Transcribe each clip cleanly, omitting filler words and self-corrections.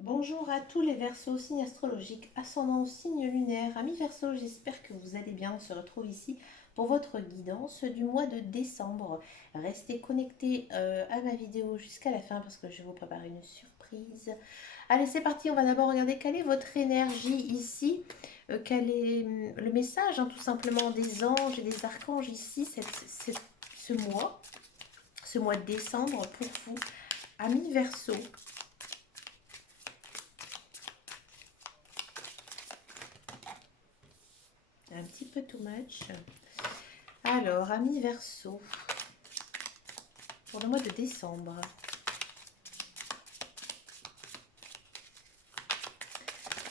Bonjour à tous les Verseaux, signes astrologiques, ascendant signe lunaire, amis Verseaux, j'espère que vous allez bien. On se retrouve ici pour votre guidance du mois de décembre. Restez connectés à ma vidéo jusqu'à la fin parce que je vais vous préparer une surprise. Allez, c'est parti, on va d'abord regarder quelle est votre énergie ici, quel est le message tout simplement des anges et des archanges ici, ce mois de décembre pour vous, amis Verseaux. Un petit peu too much. Alors, amis Verseau, pour le mois de décembre.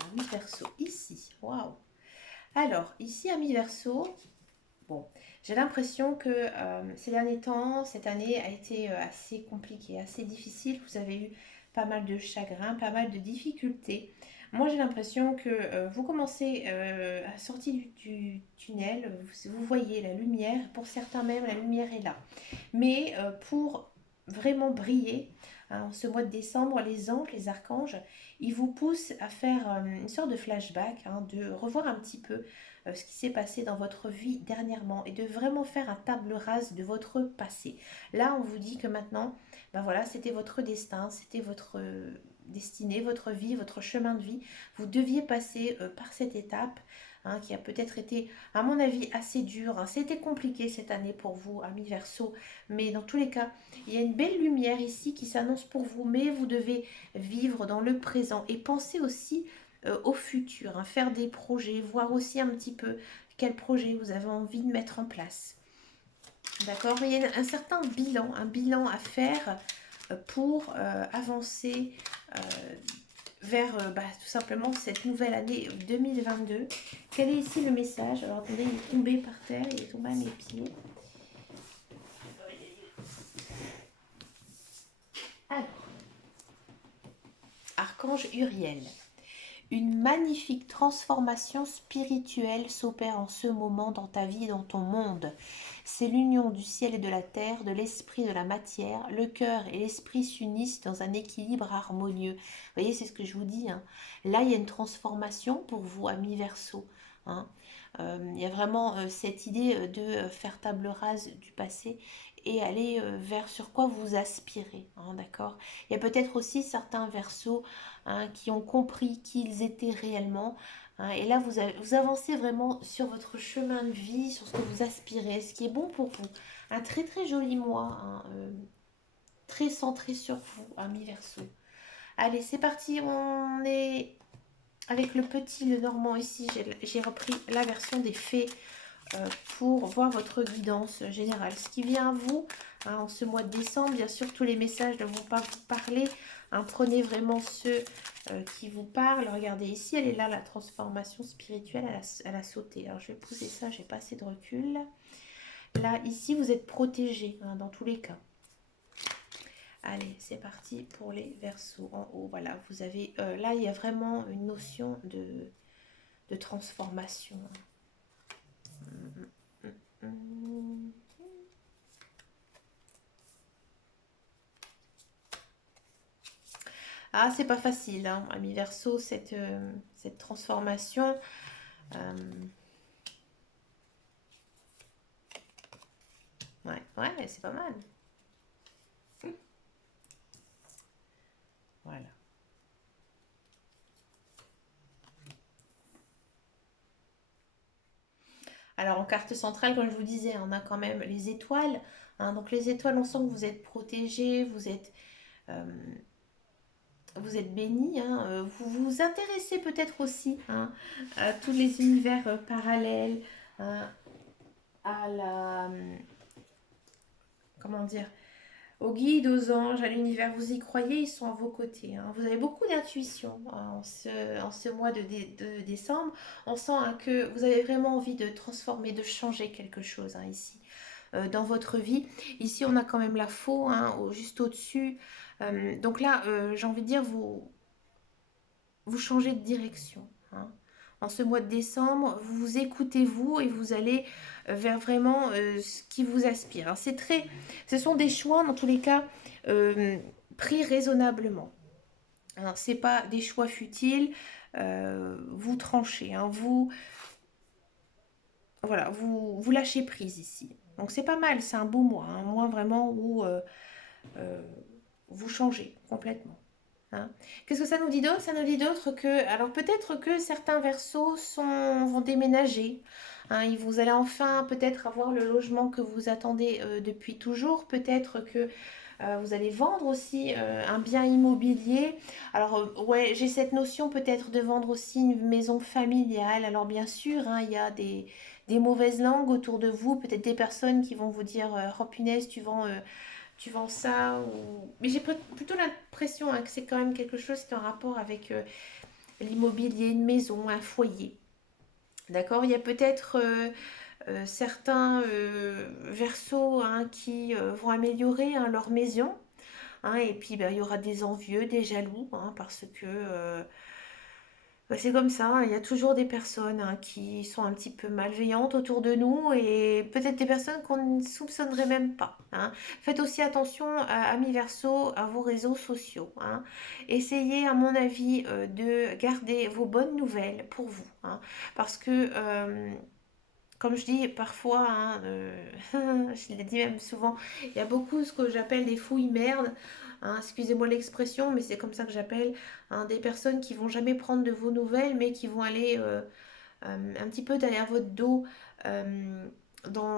Amis Verseau, ici, waouh. Alors, ici, amis Verseau, bon, j'ai l'impression que ces derniers temps, cette année a été assez compliquée, assez difficile. Vous avez eu pas mal de chagrin, pas mal de difficultés. Moi, j'ai l'impression que vous commencez à sortir du tunnel, vous voyez la lumière, pour certains même, la lumière est là. Mais pour vraiment briller, en ce mois de décembre, les anges, les archanges, ils vous poussent à faire une sorte de flashback, de revoir un petit peu ce qui s'est passé dans votre vie dernièrement et de vraiment faire un table rase de votre passé. Là, on vous dit que maintenant, ben voilà, c'était votre destin, c'était votre destinée, votre vie, votre chemin de vie. Vous deviez passer par cette étape qui a peut-être été, à mon avis, assez dure. C'était compliqué cette année pour vous, amis Verseau, mais dans tous les cas, il y a une belle lumière ici qui s'annonce pour vous, mais vous devez vivre dans le présent et penser aussi au futur, faire des projets, voir aussi un petit peu quel projet vous avez envie de mettre en place. D'accord. Il y a un certain bilan, un bilan à faire pour avancer vers tout simplement cette nouvelle année 2022. Quel est ici le message? Alors attendez, il est tombé par terre, il est tombé à mes pieds. Alors, Archange Uriel. Une magnifique transformation spirituelle s'opère en ce moment dans ta vie et dans ton monde. C'est l'union du ciel et de la terre, de l'esprit et de la matière. Le cœur et l'esprit s'unissent dans un équilibre harmonieux. Vous voyez, c'est ce que je vous dis. Là, il y a une transformation pour vous, amis Verseau. Il y a vraiment cette idée de faire table rase du passé et aller vers sur quoi vous aspirez. D'accord. Il y a peut-être aussi certains Verseaux qui ont compris qui ils étaient réellement. Et là, vous avancez vraiment sur votre chemin de vie, sur ce que vous aspirez, ce qui est bon pour vous. Un très très joli mois, très centré sur vous, amis Verseau. Allez, c'est parti, on est avec le petit, le normand ici. J'ai repris la version des fées pour voir votre guidance générale. Ce qui vient à vous en ce mois de décembre, bien sûr, tous les messages ne vont pas vous parler. Prenez vraiment ceux qui vous parlent. Regardez ici, elle est là, la transformation spirituelle, elle a sauté. Alors, je vais pousser ça, j'ai pas assez de recul. Là, ici, vous êtes protégé dans tous les cas. Allez, c'est parti pour les Verseaux en haut. Voilà, vous avez... là, il y a vraiment une notion de transformation. Ah, c'est pas facile, ami Verseau, cette transformation. Ouais, ouais, c'est pas mal. Voilà. Alors en carte centrale, comme je vous disais, on a quand même les étoiles. Donc les étoiles, on sent que vous êtes protégés, euh, vous êtes bénis. Vous vous intéressez peut-être aussi à tous les univers parallèles, à la... comment dire, aux guides, aux anges, à l'univers. Vous y croyez, ils sont à vos côtés. Vous avez beaucoup d'intuition en ce mois de décembre. On sent que vous avez vraiment envie de transformer, de changer quelque chose ici dans votre vie. Ici, on a quand même la faux juste au-dessus. Donc là, j'ai envie de dire, vous changez de direction. En ce mois de décembre, vous vous écoutez vous et vous allez vers vraiment ce qui vous aspire. Ce sont des choix dans tous les cas pris raisonnablement. hein. C'est pas des choix futiles. Vous tranchez, hein. Voilà, vous lâchez prise ici. Donc c'est pas mal, c'est un beau mois, un mois vraiment où euh, vous changez complètement, hein. Qu'est-ce que ça nous dit d'autre? Ça nous dit d'autre que, alors peut-être que certains versos vont déménager, hein. Vous allez enfin peut-être avoir le logement que vous attendez depuis toujours. Peut-être que vous allez vendre aussi un bien immobilier. Alors, ouais, j'ai cette notion peut-être de vendre aussi une maison familiale. Alors, bien sûr, hein, il y a des mauvaises langues autour de vous, peut-être des personnes qui vont vous dire oh punaise, tu vends ça. Mais j'ai plutôt l'impression hein, que c'est quand même quelque chose qui est en rapport avec l'immobilier, une maison, un foyer. D'accord. Il y a peut-être certains versos hein, qui vont améliorer hein, leur maison. Hein, et puis ben, il y aura des envieux, des jaloux, hein, parce que c'est comme ça, hein, il y a toujours des personnes hein, qui sont un petit peu malveillantes autour de nous et peut-être des personnes qu'on ne soupçonnerait même pas, hein. Faites aussi attention, amis Verseau, à vos réseaux sociaux, hein. Essayez, à mon avis, de garder vos bonnes nouvelles pour vous, hein, parce que comme je dis parfois, hein, je l'ai dit même souvent, il y a beaucoup ce que j'appelle des fouilles merdes, hein, excusez-moi l'expression, mais c'est comme ça que j'appelle hein, des personnes qui vont jamais prendre de vos nouvelles, mais qui vont aller un petit peu derrière votre dos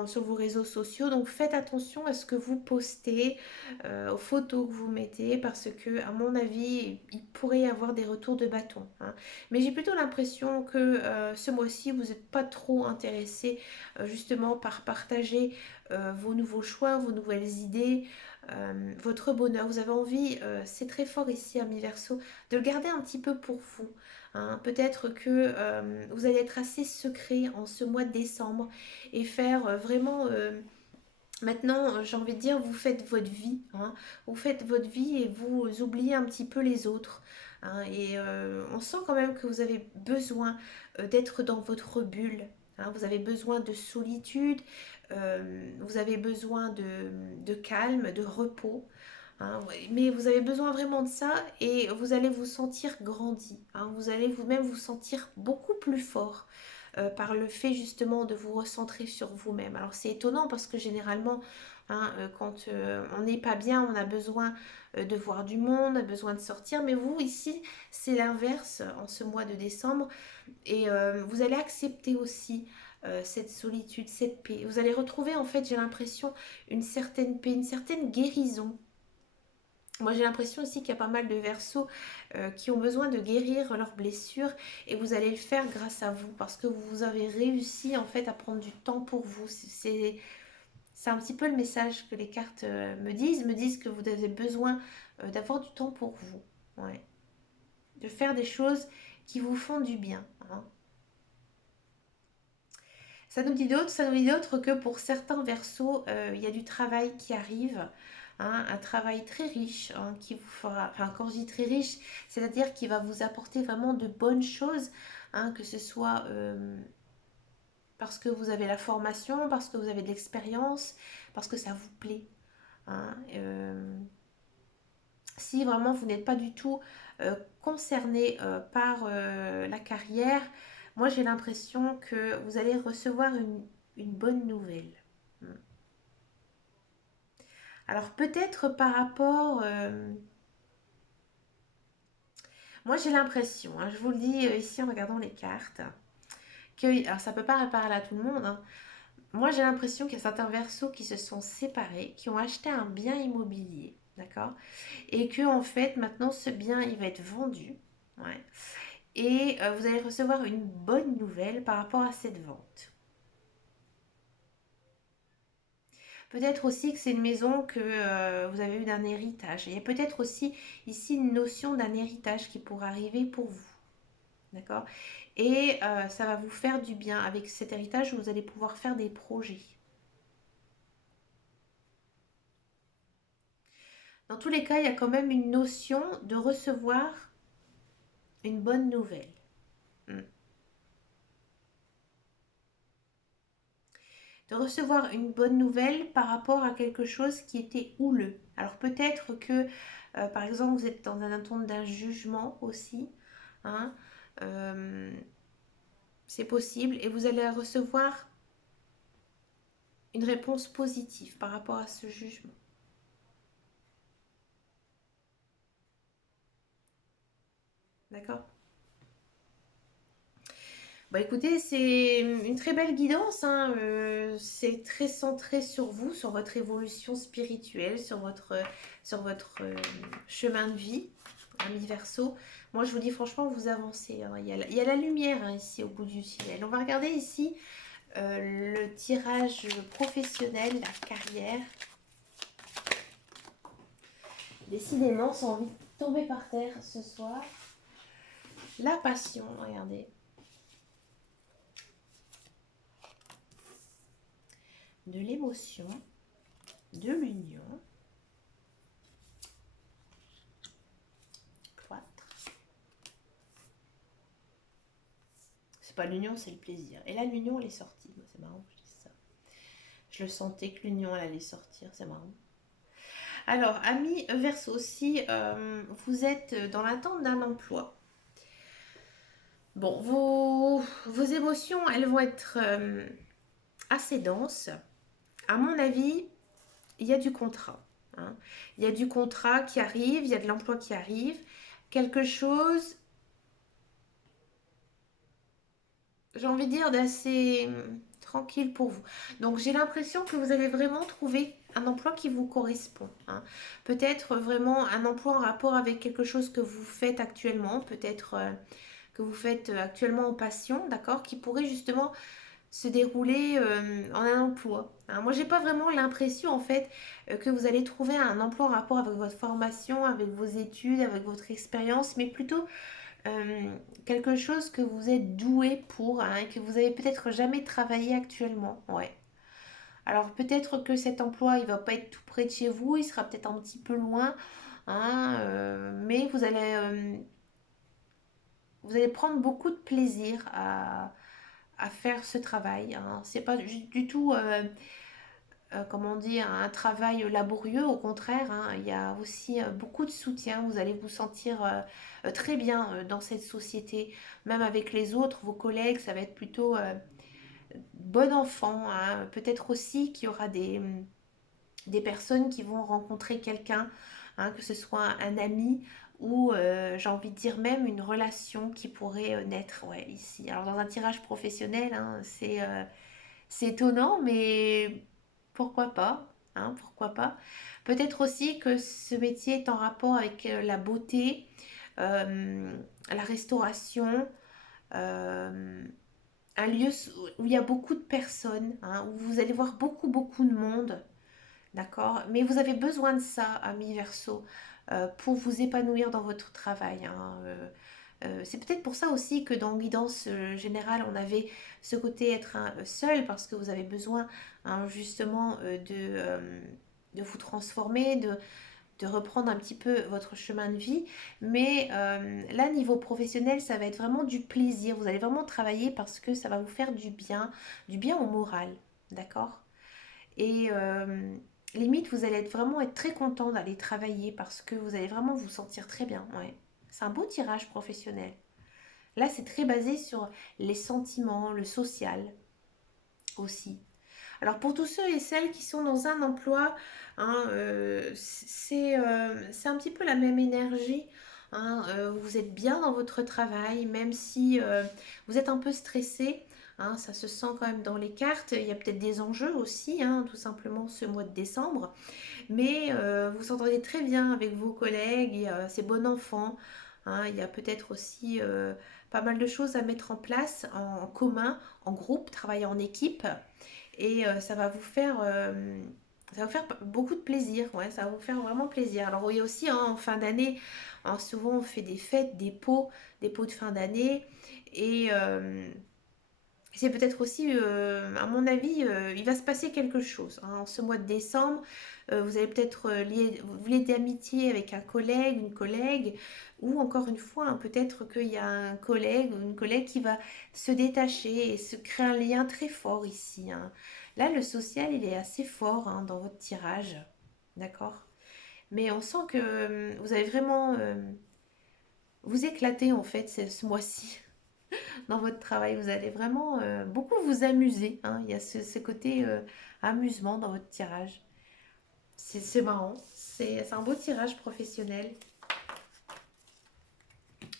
sur vos réseaux sociaux. Donc faites attention à ce que vous postez, aux photos que vous mettez, parce que à mon avis, il pourrait y avoir des retours de bâton, hein. Mais j'ai plutôt l'impression que ce mois-ci, vous n'êtes pas trop intéressé justement par partager vos nouveaux choix, vos nouvelles idées. Votre bonheur, vous avez envie, c'est très fort ici à mi-verso, de le garder un petit peu pour vous, hein. Peut-être que vous allez être assez secret en ce mois de décembre et faire vraiment maintenant, j'ai envie de dire, vous faites votre vie, hein. Vous faites votre vie et vous oubliez un petit peu les autres, hein. Et on sent quand même que vous avez besoin d'être dans votre bulle, hein. Vous avez besoin de solitude, vous avez besoin de calme, de repos, hein. Ouais, mais vous avez besoin vraiment de ça et vous allez vous sentir grandi, hein. Vous allez vous-même vous sentir beaucoup plus fort par le fait justement de vous recentrer sur vous-même. Alors c'est étonnant parce que généralement, hein, quand on n'est pas bien, on a besoin de voir du monde, on a besoin de sortir. Mais vous, ici, c'est l'inverse en ce mois de décembre. Et vous allez accepter aussi cette solitude, cette paix. Vous allez retrouver, en fait, j'ai l'impression, une certaine paix, une certaine guérison. Moi, j'ai l'impression aussi qu'il y a pas mal de versos qui ont besoin de guérir leurs blessures et vous allez le faire grâce à vous parce que vous avez réussi en fait à prendre du temps pour vous. C'est un petit peu le message que les cartes me disent que vous avez besoin d'avoir du temps pour vous, ouais. De faire des choses qui vous font du bien, hein. Ça nous dit d'autres que pour certains versos, il y a du travail qui arrive, hein, un travail très riche hein, qui vous fera, enfin quand je dis très riche, c'est-à-dire qui va vous apporter vraiment de bonnes choses, hein, que ce soit parce que vous avez la formation, parce que vous avez de l'expérience, parce que ça vous plaît, hein. Si vraiment vous n'êtes pas du tout concerné par la carrière, moi j'ai l'impression que vous allez recevoir une bonne nouvelle. Hmm. Alors peut-être par rapport, moi j'ai l'impression, hein, je vous le dis ici en regardant les cartes, que, alors ça peut pas parler à tout le monde, hein. Moi j'ai l'impression qu'il y a certains versos qui se sont séparés, qui ont acheté un bien immobilier, d'accord? Et que en fait maintenant ce bien il va être vendu, ouais. Et vous allez recevoir une bonne nouvelle par rapport à cette vente. Peut-être aussi que c'est une maison que vous avez eu d'un héritage. Il y a peut-être aussi ici une notion d'un héritage qui pourrait arriver pour vous. D'accord? Et ça va vous faire du bien. Avec cet héritage, vous allez pouvoir faire des projets. Dans tous les cas, il y a quand même une notion de recevoir une bonne nouvelle. Hmm. De recevoir une bonne nouvelle par rapport à quelque chose qui était houleux. Alors peut-être que Par exemple, vous êtes dans un attente d'un jugement aussi. Hein. Euh, c'est possible. Et vous allez recevoir une réponse positive par rapport à ce jugement. D'accord? Bah écoutez, c'est une très belle guidance, hein, c'est très centré sur vous, sur votre évolution spirituelle, sur votre chemin de vie, ami Verseau. Moi, je vous dis franchement, vous avancez, hein. Il y a la lumière, hein, ici au bout du tunnel. On va regarder ici le tirage professionnel, la carrière. Décidément, sans envie de tomber par terre ce soir. La passion, regardez. De l'émotion, de l'union. 4. C'est pas l'union, c'est le plaisir. Et là, l'union, elle est sortie. C'est marrant que je dise ça. Je le sentais que l'union, elle allait sortir. C'est marrant. Alors, amis Verseau, si vous êtes dans l'attente d'un emploi, bon, vos émotions, elles vont être assez denses. À mon avis, il y a du contrat. Hein. Il y a du contrat qui arrive, il y a de l'emploi qui arrive. Quelque chose, j'ai envie de dire, d'assez tranquille pour vous. Donc j'ai l'impression que vous allez vraiment trouver un emploi qui vous correspond. Hein. Peut-être vraiment un emploi en rapport avec quelque chose que vous faites actuellement, peut-être que vous faites actuellement en passion, d'accord, qui pourrait justement se dérouler en un emploi. Hein. Moi, j'ai pas vraiment l'impression en fait que vous allez trouver un emploi en rapport avec votre formation, avec vos études, avec votre expérience, mais plutôt quelque chose que vous êtes doué pour, hein, et que vous avez peut-être jamais travaillé actuellement. Ouais. Alors peut-être que cet emploi, il va pas être tout près de chez vous, il sera peut-être un petit peu loin, hein, mais vous allez prendre beaucoup de plaisir à faire ce travail. Hein. C'est pas du tout, comment dire, un travail laborieux, au contraire, hein. Il y a aussi beaucoup de soutien. Vous allez vous sentir très bien dans cette société, même avec les autres, vos collègues, ça va être plutôt bon enfant. Hein. Peut-être aussi qu'il y aura des personnes qui vont rencontrer quelqu'un, hein, que ce soit un ami ou j'ai envie de dire même une relation qui pourrait naître, ouais, ici. Alors dans un tirage professionnel, hein, c'est étonnant, mais pourquoi pas, hein, pourquoi pas. Peut-être aussi que ce métier est en rapport avec la beauté, euh, la restauration, euh, un lieu où il y a beaucoup de personnes, hein, où vous allez voir beaucoup de monde. D'accord? Mais vous avez besoin de ça, ami Verseau, pour vous épanouir dans votre travail. Hein. C'est peut-être pour ça aussi que dans Guidance Générale, on avait ce côté être seul, parce que vous avez besoin, hein, justement de vous transformer, de reprendre un petit peu votre chemin de vie. Mais là, niveau professionnel, ça va être vraiment du plaisir. Vous allez vraiment travailler parce que ça va vous faire du bien au moral. D'accord? Et limite, vous allez être vraiment être très content d'aller travailler parce que vous allez vraiment vous sentir très bien. Ouais. C'est un beau tirage professionnel. Là, c'est très basé sur les sentiments, le social aussi. Alors pour tous ceux et celles qui sont dans un emploi, hein, c'est un petit peu la même énergie. Hein, vous êtes bien dans votre travail, même si vous êtes un peu stressé. Hein, ça se sent quand même dans les cartes. Il y a peut-être des enjeux aussi, hein, tout simplement ce mois de décembre. Mais vous s'entendez très bien avec vos collègues, c'est bon enfant. Hein, il y a peut-être aussi pas mal de choses à mettre en place en commun, en groupe, travailler en équipe. Et ça va vous faire beaucoup de plaisir. Ouais, ça va vous faire vraiment plaisir. Alors oui aussi, hein, en fin d'année, hein, souvent on fait des fêtes, des pots de fin d'année. Et c'est peut-être aussi, à mon avis, il va se passer quelque chose. Hein. En ce mois de décembre, vous allez peut-être vous lier d'amitié avec un collègue, une collègue, ou encore une fois, hein, peut-être qu'il y a un collègue ou une collègue qui va se détacher et se créer un lien très fort ici. Hein. Là, le social, il est assez fort, hein, dans votre tirage. D'accord? Mais on sent que vous avez vraiment vous éclater en fait ce mois-ci dans votre travail. Vous allez vraiment beaucoup vous amuser, hein. Il y a ce côté amusement dans votre tirage. C'est marrant. C'est un beau tirage professionnel.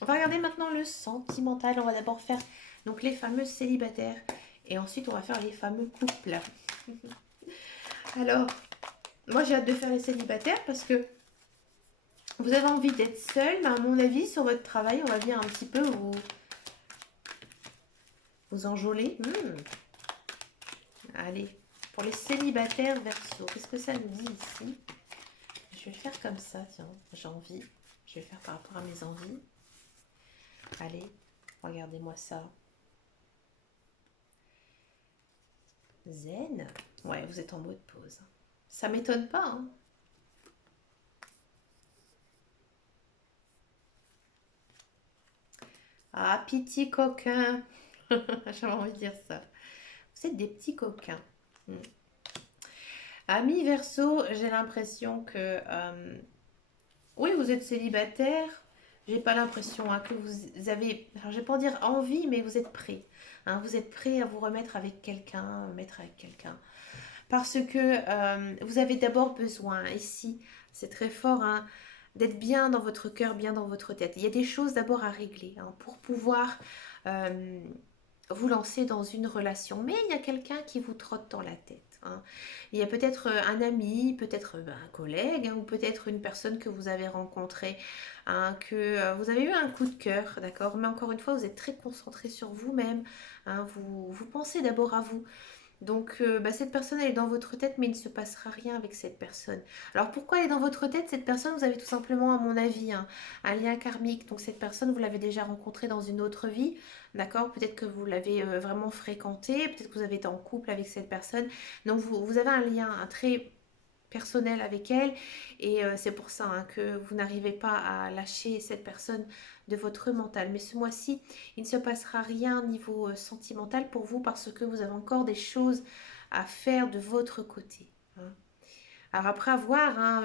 On va regarder maintenant le sentimental. On va d'abord faire donc les fameux célibataires et ensuite on va faire les fameux couples. Alors, moi j'ai hâte de faire les célibataires parce que vous avez envie d'être seul, mais à mon avis sur votre travail, on va venir un petit peu vous enjôler. Allez, pour les célibataires Verseau, qu'est-ce que ça nous dit ici? Je vais le faire comme ça, tiens, j'ai envie. Je vais le faire par rapport à mes envies. Allez, regardez-moi ça. Zen. Ouais, vous êtes en mode pause. Ça m'étonne pas, hein. Ah, petit coquin. J'avais envie de dire ça. Vous êtes des petits coquins. Amis Verseau, j'ai l'impression que... oui, vous êtes célibataire. J'ai pas l'impression hein, que vous avez... Alors, je vais pas dire envie, mais vous êtes prêt. Hein, vous êtes prêt à vous remettre avec quelqu'un, mettre avec quelqu'un. Parce que vous avez d'abord besoin, ici, c'est très fort, hein, d'être bien dans votre cœur, bien dans votre tête. Il y a des choses d'abord à régler hein, pour pouvoir euh, vous lancer dans une relation. Mais il y a quelqu'un qui vous trotte dans la tête. Hein. Il y a peut-être un ami, peut-être un collègue, hein, ou peut-être une personne que vous avez rencontrée, hein, que vous avez eu un coup de cœur, d'accord. Mais encore une fois, vous êtes très concentré sur vous-même. Hein, vous pensez d'abord à vous. Donc, cette personne, elle est dans votre tête, mais il ne se passera rien avec cette personne. Alors, pourquoi elle est dans votre tête, cette personne? Vous avez tout simplement, à mon avis, un lien karmique. Donc, cette personne, vous l'avez déjà rencontrée dans une autre vie, d'accord? Peut-être que vous l'avez vraiment fréquentée, peut-être que vous avez été en couple avec cette personne. Donc, vous avez un lien un très personnel avec elle et c'est pour ça hein, que vous n'arrivez pas à lâcher cette personne de votre mental. Mais ce mois-ci, il ne se passera rien au niveau sentimental pour vous parce que vous avez encore des choses à faire de votre côté. Hein. Alors après avoir hein,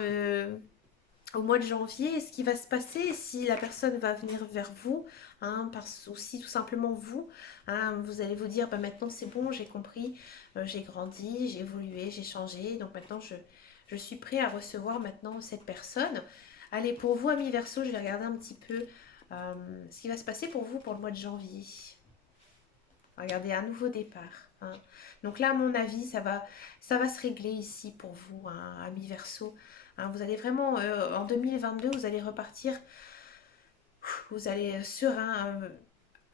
au mois de janvier, ce qui va se passer, si la personne va venir vers vous, hein, parce aussi tout simplement vous, hein, vous allez vous dire, bah, maintenant c'est bon, j'ai compris, j'ai grandi, j'ai évolué, j'ai changé, donc maintenant je suis prêt à recevoir maintenant cette personne. Allez, pour vous, amis Verseau, je vais regarder un petit peu ce qui va se passer pour vous pour le mois de janvier. Regardez, un nouveau départ. Hein. Donc là, à mon avis, ça va se régler ici pour vous, hein, amis Verseau. Hein, vous allez vraiment, en 2022, vous allez repartir, vous allez serein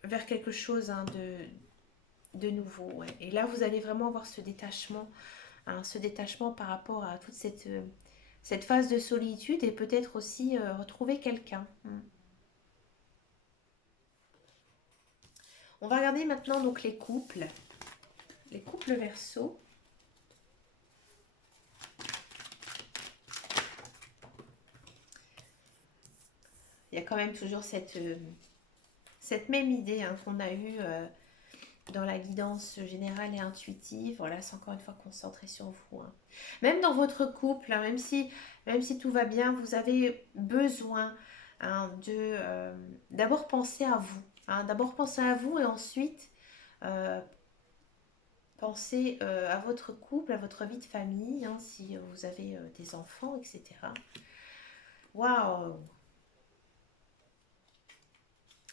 vers quelque chose hein, de nouveau. Ouais. Et là, vous allez vraiment avoir ce détachement par rapport à toute cette phase de solitude et peut-être aussi retrouver quelqu'un. On va regarder maintenant donc les couples Verseau. Il y a quand même toujours cette même idée hein, qu'on a eue dans la guidance générale et intuitive. Voilà, c'est encore une fois concentré sur vous. Hein. Même dans votre couple, hein, même si tout va bien, vous avez besoin hein, d'abord penser à vous. Hein, d'abord penser à vous et ensuite euh, penser à votre couple, à votre vie de famille, hein, si vous avez des enfants, etc. Waouh!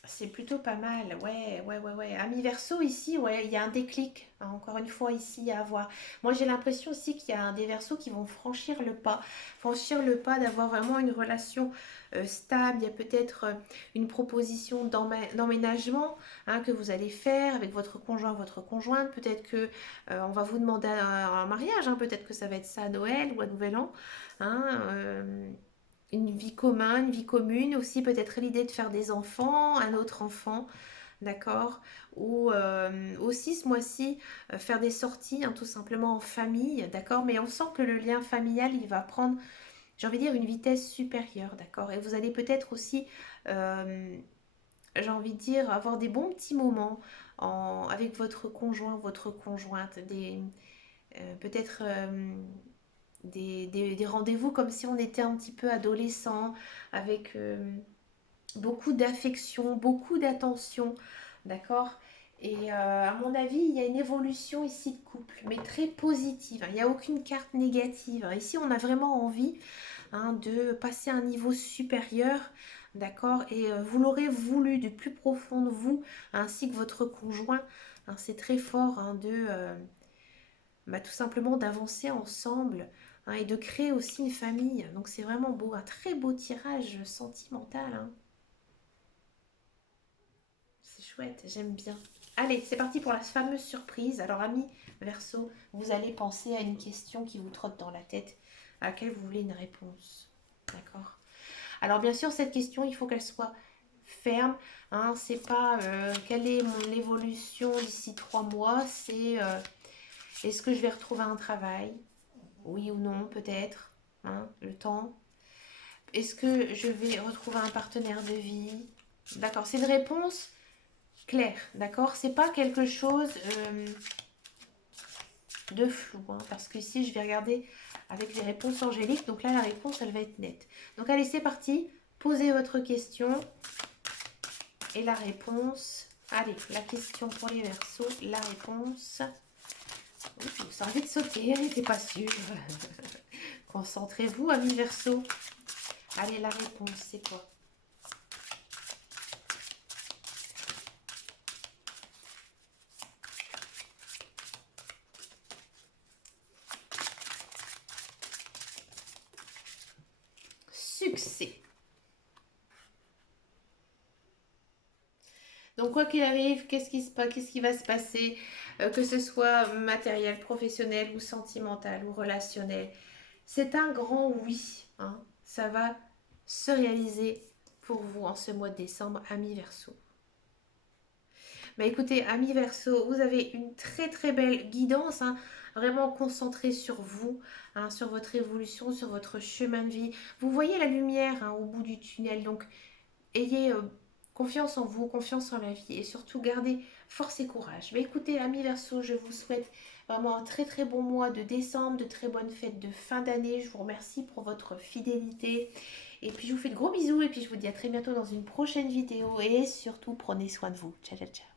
C'est plutôt pas mal, ouais, ouais, ouais, ouais. Ami Verseau, ici, ouais, il y a un déclic, hein, encore une fois, ici, à avoir. Moi, j'ai l'impression aussi qu'il y a des Verseaux qui vont franchir le pas d'avoir vraiment une relation stable. Il y a peut-être une proposition d'emménagement hein, que vous allez faire avec votre conjoint, votre conjointe. Peut-être que on va vous demander un mariage, hein, peut-être que ça va être ça à Noël ou à Nouvel An. Hein, une vie commune, une vie commune, aussi peut-être l'idée de faire des enfants, un autre enfant, d'accord? Ou aussi ce mois-ci, faire des sorties, hein, tout simplement en famille, d'accord? Mais on sent que le lien familial, il va prendre, j'ai envie de dire, une vitesse supérieure, d'accord? Et vous allez peut-être aussi, euh, j'ai envie de dire, avoir des bons petits moments avec votre conjoint, votre conjointe, peut-être des rendez-vous comme si on était un petit peu adolescent, avec beaucoup d'affection, beaucoup d'attention, d'accord? Et à mon avis, il y a une évolution ici de couple, mais très positive, hein. Il n'y a aucune carte négative, hein. Ici, on a vraiment envie, hein, de passer à un niveau supérieur, d'accord? Et vous l'aurez voulu du plus profond de vous, ainsi que votre conjoint, hein. C'est très fort, hein, bah, tout simplement d'avancer ensemble, hein, et de créer aussi une famille. Donc c'est vraiment beau, un très beau tirage sentimental, hein. C'est chouette, j'aime bien. Allez, c'est parti pour la fameuse surprise. Alors, amis Verseau, vous allez penser à une question qui vous trotte dans la tête, à laquelle vous voulez une réponse. D'accord? Alors, bien sûr, cette question, il faut qu'elle soit ferme, hein. C'est pas quelle est mon évolution d'ici 3 mois, c'est est-ce que je vais retrouver un travail? Oui ou non, peut-être, hein, le temps. Est-ce que je vais retrouver un partenaire de vie? D'accord, c'est une réponse claire, d'accord? C'est pas quelque chose de flou, hein, parce que ici, je vais regarder avec les réponses angéliques. Donc là, la réponse, elle va être nette. Donc allez, c'est parti. Posez votre question et la réponse. Allez, la question pour les Verseaux, la réponse. Ouh, ça a envie de sauter, elle n'était pas sûre. Concentrez-vous, amis Verseaux. Allez, la réponse, c'est quoi? Succès. Donc quoi qu'il arrive, qu'est-ce qui va se passer, que ce soit matériel, professionnel ou sentimental ou relationnel, c'est un grand oui, hein. Ça va se réaliser pour vous en ce mois de décembre, amis Verseau. Bah écoutez, amis Verseau, vous avez une très très belle guidance, hein, vraiment concentrée sur vous, hein, sur votre évolution, sur votre chemin de vie. Vous voyez la lumière, hein, au bout du tunnel, donc ayez confiance en vous, confiance en la vie et surtout gardez force et courage. Mais écoutez, amis Verseau, je vous souhaite vraiment un très très bon mois de décembre, de très bonnes fêtes de fin d'année. Je vous remercie pour votre fidélité. Et puis je vous fais de gros bisous et puis je vous dis à très bientôt dans une prochaine vidéo et surtout prenez soin de vous. Ciao ciao ciao.